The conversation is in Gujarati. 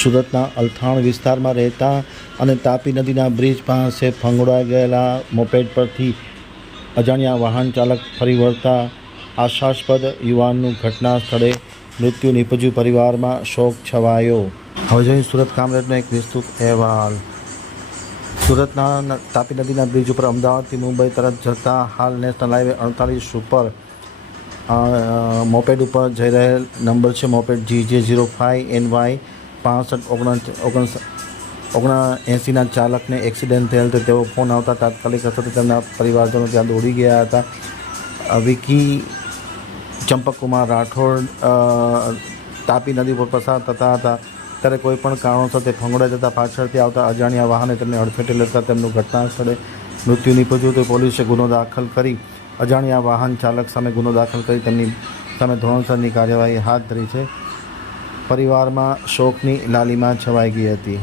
સુરતના અલથાણ વિસ્તારમાં રહેતા અને તાપી નદીના બ્રિજ પાસે ફંગોળાઈ ગયેલા મોપેડ પરથી અજાણ્યા વાહન ચાલક ફરી વળતા આશાસ્પદ યુવાનનું ઘટના સ્થળે મૃત્યુ નીપજ્યું. પરિવારમાં શોક છવાયો. હવે જોઈએ સુરત કામરેજનો એક વિસ્તૃત અહેવાલ. સુરતના તાપી નદીના બ્રિજ ઉપર અમદાવાદથી મુંબઈ તરફ જતા હાલ નેશનલ હાઈવે અડતાલીસ ઉપર મોપેડ ઉપર જઈ રહેલ નંબર છે મોપેડ જી જે ઝીરો ફાઇવ એન વાય પાસઠ ઓગણ ઓગણ એંસીના ચાલકને એક્સિડન્ટ થયેલ તો તેઓ ફોન આવતા તાત્કાલિક અસરથી તેમના પરિવારજનો ત્યાં દોડી ગયા હતા. વિકી ચંપકકુમાર રાઠોડ તાપી નદી પર પસાર થતા હતા. ત્યારે કોઈ પણ કારણોસર તે ફંગોળાઈ જતા પાછળથી આવતા અજાણ્યા વાહને તેમને અડફેટે લેતા તેમનું ઘટના સ્થળે મૃત્યુ નીપજ્યું. તો પોલીસે ગુનો દાખલ કરી અજાણ્યા વાહન ચાલક સામે ગુનો દાખલ કરી તેમની સામે ધોરણસરની કાર્યવાહી હાથ ધરી છે. પરિવારમાં શોકની લાલીમાં છવાઈ ગઈ હતી.